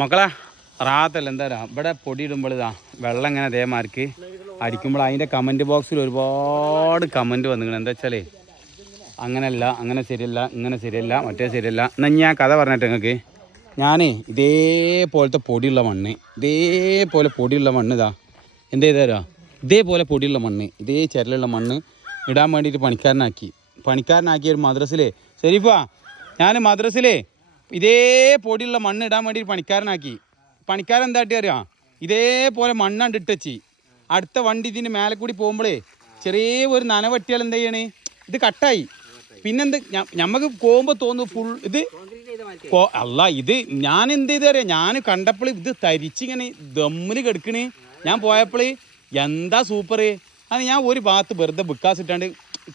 മക്കളെ റാത്തല്ല എന്താ പറയുക ഇവിടെ പൊടി ഇടുമ്പോൾ വെള്ളം ഇങ്ങനെ അതേമാർക്ക് അടിക്കുമ്പോൾ അതിന്റെ കമന്റ് ബോക്സിൽ ഒരുപാട് കമന്റ് വന്നിങ്ങനെ എന്താ വെച്ചാലേ അങ്ങനെയല്ല അങ്ങനെ ശരിയല്ല ഇങ്ങനെ ശരിയല്ല മറ്റേ ശരിയല്ല. എന്നാൽ ഞാൻ കഥ പറഞ്ഞിട്ട് നിങ്ങൾക്ക്. ഞാനേ ഇതേപോലത്തെ പൊടിയുള്ള മണ്ണ് ഇതേപോലെ പൊടിയുള്ള മണ്ണ് ഇതാ. എന്ത് ചെയ്തരാ ഇതേപോലെ പൊടിയുള്ള മണ്ണ് ഇതേ ചരലുള്ള മണ്ണ് ഇടാൻ വേണ്ടിയിട്ട് പണിക്കാരനാക്കി. പണിക്കാരനാക്കിയ ഒരു മദ്രസിലേ ശരിപ്പാ ഞാൻ മദ്രസിലേ ഇതേ പൊടിയുള്ള മണ്ണ് ഇടാൻ വേണ്ടി പണിക്കാരനാക്കി. പണിക്കാരൻ എന്താട്ടി അറിയാം ഇതേപോലെ മണ്ണാണ്ട് ഇട്ടച്ചി. അടുത്ത വണ്ടി ഇതിന് മേലെ കൂടി പോകുമ്പോഴേ ചെറിയ ഒരു നനവട്ടിയാൽ എന്താ ചെയ്യണേ? ഇത് കട്ടായി. പിന്നെന്ത്? ഞമ്മക്ക് പോകുമ്പോൾ തോന്നുന്നു ഫുൾ ഇത് അല്ല ഇത് ഞാൻ എന്ത് ചെയ്ത് അറിയാം ഞാൻ കണ്ടപ്പോൾ ഇത് തരിച്ചിങ്ങനെ ദമ്മിൽ കിടക്കണ്. ഞാൻ പോയപ്പോൾ എന്താ സൂപ്പർ അത് ഞാൻ ഒരു ഭാഗത്ത് വെറുതെ ബുക്കാസ് ഇട്ടാണ്ട്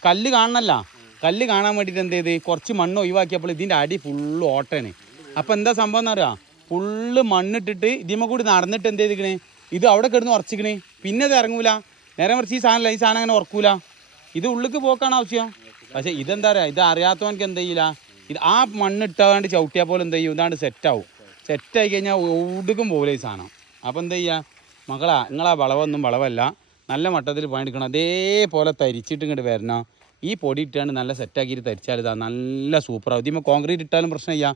കല്ല് കാണണല്ല. കല്ല് കാണാൻ വേണ്ടിയിട്ട് എന്ത് ചെയ്ത്? കുറച്ച് മണ്ണ് ഒഴിവാക്കിയപ്പോൾ ഇതിന്റെ അടി ഫുള്ള് ഓട്ടേനെ അപ്പോൾ എന്താ സംഭവം എന്നറിയാം ഫുള്ള് മണ്ണിട്ടിട്ട് ഇതിമ്മ കൂടി നടന്നിട്ട് എന്ത് ചെയ്തിക്കണേ ഇത് അവിടെ കിടന്ന് ഉറച്ചിക്കണേ പിന്നെ ഇത് ഇറങ്ങൂല. നേരെ മറിച്ച് ഈ സാധനമല്ല. ഈ സാധനം അങ്ങനെ ഉറക്കൂല. ഇത് ഉള്ളിക്ക് പോക്കാണ് ആവശ്യം. പക്ഷേ ഇതെന്താ പറയുക ഇത് അറിയാത്തവനക്ക് എന്ത് ചെയ്യില്ല? ഇത് ആ മണ്ണിട്ടാണ്ട് ചവിട്ടിയാൽ പോലെ എന്ത് ചെയ്യും? ഇതാണ്ട് സെറ്റാവും സെറ്റായി കഴിഞ്ഞാൽ ഒടുക്കും പോലെ ഈ സാധനം. അപ്പോൾ എന്ത് ചെയ്യുക മകളാ നിങ്ങളാ വളവൊന്നും വളവല്ല. നല്ല മട്ടത്തിൽ പണിയെടുക്കണം. അതേപോലെ തരിച്ചിട്ട് ഇങ്ങോട്ട് വരണം. ഈ പൊടി ഇട്ടാണ് നല്ല സെറ്റാക്കിയിട്ട് തരിച്ചാൽ ഇതാ നല്ല സൂപ്പറാവും ഇതിമ്മ കോൺക്രീറ്റ് ഇട്ടാലും പ്രശ്നമില്ല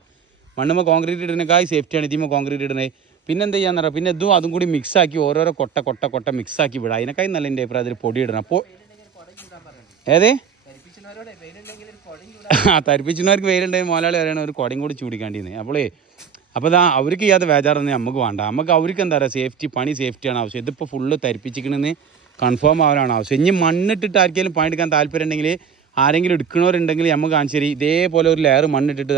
മണ്ണുമ്പോൾ കോൺക്രീറ്റ് ഇടുന്നേക്കായി സേഫ്റ്റിയാണ് ഇതിമ്മ കോൺക്രീറ്റ് ഇടുന്നത്. പിന്നെ എന്ത് ചെയ്യാന്ന് പറയാം പിന്നെ ഇതും അതും കൂടി മിക്സാക്കി ഓരോരോ കൊട്ട കൊട്ട കൊട്ട മിക്സാക്കി വിടാം. അതിനേക്കായി നല്ല എന്റെ അഭിപ്രായത്തിൽ പൊടി ഇടണം. അപ്പോൾ ഏതേ? ആ തരിപ്പിച്ചവർക്ക് വെയിലുണ്ടെങ്കിൽ മോലാളി പറയണ ഒരു കുടയും കൂടി ചൂടിക്കാണ്ടിന്ന് അപ്പോളേ അപ്പോൾ ഇതാ അവർക്ക് ചെയ്യാതെ വേജാറൊന്നും നമുക്ക് വേണ്ട. നമുക്ക് അവർക്ക് എന്താ പറയുക സേഫ്റ്റി പണി സേഫ്റ്റിയാണ് ആവശ്യം. ഇതിപ്പോൾ ഫുള്ള് തരിപ്പിച്ചിക്കണമെന്ന് കൺഫേം ആവാനാണ് ആവശ്യം. ഇനി മണ്ണിട്ടിട്ട് ആർക്കെങ്കിലും പണിയെടുക്കാൻ താല്പര്യം ഉണ്ടെങ്കിൽ ആരെങ്കിലും എടുക്കണവരുണ്ടെങ്കിൽ നമുക്ക് കാണിച്ചു തരും. ഇതേപോലെ ഒരു ലെയർ മണ്ണിട്ടിട്ട്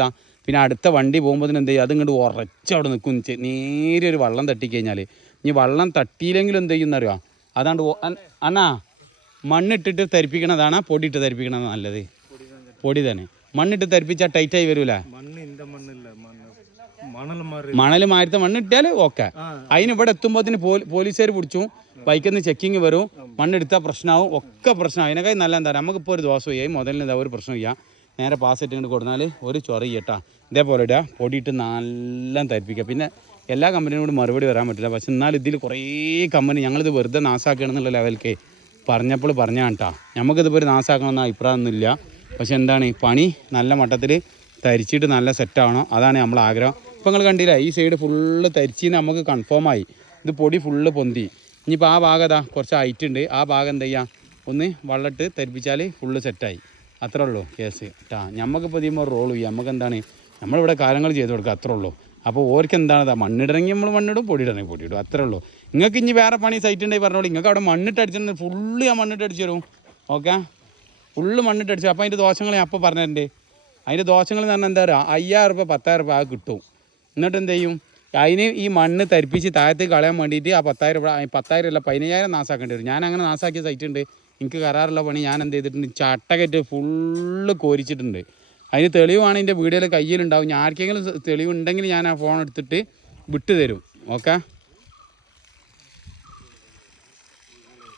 പിന്നെ അടുത്ത വണ്ടി പോകുമ്പോൾ എന്ത് ചെയ്യും? അതിങ്ങോട്ട് ഉറച്ച് അവിടെ നിൽക്കും. നേരെ ഒരു വള്ളം തട്ടിക്കഴിഞ്ഞാൽ ഇനി വള്ളം തട്ടിയില്ലെങ്കിലും എന്ത് ചെയ്യുന്ന അറിയാം? അതാണ്ട് അണ്ണാ മണ്ണിട്ടിട്ട് തരിപ്പിക്കണതാണ് പൊടിയിട്ട് തരിപ്പിക്കണത് നല്ലത്. പൊടി തന്നെ. മണ്ണിട്ട് തരിപ്പിച്ചാൽ ടൈറ്റായി വരൂല മണ്ണ് ഇന്ത മണ്ണില്ല മണ്ണ് മണൽ മണ്ണിട്ടാൽ മാരത്തെ മണ്ണ് ഇട്ടാൽ ഓക്കെ. അതിന് ഇവിടെ എത്തുമ്പോത്തിന് പോലീസുകാർ പിടിച്ചു. ബൈക്കിൽ നിന്ന് ചെക്കിങ് വരും. മണ്ണെടുത്താൽ പ്രശ്നമാവും. ഒക്കെ പ്രശ്നം അതിനൊക്കെ നല്ല എന്താ പറയുക? നമുക്കിപ്പോൾ ഒരു ദോശ ചെയ്യാം മുതലിന് ഇതാ ഒരു പ്രശ്നമില്ല നേരെ പാസ് ഇട്ട് ഇങ്ങോട്ട് കൊടുത്താൽ ഒരു ചൊറ ചെയ്യട്ടാ ഇതേപോലെ ഇടുക പൊടിയിട്ട് നല്ല തരിപ്പിക്കുക. പിന്നെ എല്ലാ കമ്പനിയും കൂടി മറുപടി വരാൻ പറ്റില്ല. പക്ഷെ എന്നാൽ ഇതിൽ കുറേ കമ്പനി ഞങ്ങളിത് വെറുതെ നാസാക്കണമെന്നുള്ള ലെവൽക്ക് പറഞ്ഞപ്പോൾ പറഞ്ഞാണ് കേട്ടോ നമുക്കിതിപ്പോൾ ഒരു നാസാക്കണമെന്ന അഭിപ്രായമൊന്നുമില്ല. പക്ഷെ എന്താണ്? ഈ പണി നല്ല മട്ടത്തിൽ തരിച്ചിട്ട് നല്ല സെറ്റാവണം അതാണ് നമ്മൾ ആഗ്രഹം. ഇപ്പം നിങ്ങൾ കണ്ടില്ല? ഈ സൈഡ് ഫുള്ള് തരിച്ചിന്ന് നമുക്ക് കൺഫേം ആയി. ഇത് പൊടി ഫുള്ള് പൊന്തി. ഇനിയിപ്പോൾ ആ ഭാഗം അതാ കുറച്ച് ഹൈറ്റ് ഉണ്ട് ആ ഭാഗം എന്താ ചെയ്യുക ഒന്ന് വള്ളട്ട് തരിപ്പിച്ചാൽ ഫുള്ള് സെറ്റായി അത്രേ ഉള്ളൂ കേസ്. കേട്ടാ നമുക്കിപ്പോൾ ചെയ്യുമ്പോൾ റോൾ ചെയ്യും. നമുക്ക് എന്താണ്? നമ്മളിവിടെ കാര്യങ്ങൾ ചെയ്ത് കൊടുക്കുക അത്രേ ഉള്ളൂ. അപ്പോൾ ഓർക്ക് എന്താണ് ഇതാ? മണ്ണിടണമെങ്കിൽ നമ്മൾ മണ്ണിടും പൊടിയിടണമെങ്കിൽ പൊടിയിടും. അത്രേ ഉള്ളൂ. നിങ്ങൾക്ക് ഇനി വേറെ പണി സൈറ്റ് ഉണ്ടെങ്കിൽ പറഞ്ഞോളൂ. നിങ്ങൾക്ക് അവിടെ മണ്ണിട്ട് അടിച്ചിട്ടുണ്ടെങ്കിൽ ഫുള്ള് ഞാൻ മണ്ണിട്ട് അടിച്ചു തരും. ഓക്കെ? ഫുള്ള് മണ്ണിട്ട് അടിച്ചു അപ്പോൾ അതിന്റെ ദോഷങ്ങൾ ഞാൻ അപ്പോൾ പറഞ്ഞിട്ടുണ്ട് അതിന്റെ ദോഷങ്ങൾ എന്ന് പറഞ്ഞാൽ എന്താ പറയുക അയ്യായിരം രൂപ പത്തായിരം രൂപ ആ കിട്ടും. എന്നിട്ട് എന്ത് ചെയ്യും അതിന് ഈ മണ്ണ് തരിപ്പിച്ച് താഴത്തേക്ക് കളയാൻ വേണ്ടിയിട്ട് ആ പത്തായിരം പത്തായിരം അല്ല പതിനയ്യായിരം നാസാക്കേണ്ടി വരും. ഞാൻ അങ്ങനെ നാസാക്കിയ സൈറ്റ് ഉണ്ട്. എനിക്ക് കരാറുള്ള പണി ഞാൻ എന്ത് ചെയ്തിട്ടുണ്ട്? ചട്ടകറ്റ് ഫുള്ള് കോരിച്ചിട്ടുണ്ട്. അതിന് തെളിവാണ് എന്റെ വീഡിയോയിൽ കയ്യിലുണ്ടാവും. ഞാൻ ആർക്കെങ്കിലും തെളിവുണ്ടെങ്കിൽ ഞാൻ ആ ഫോൺ എടുത്തിട്ട് വിട്ടു തരും ഓക്കെ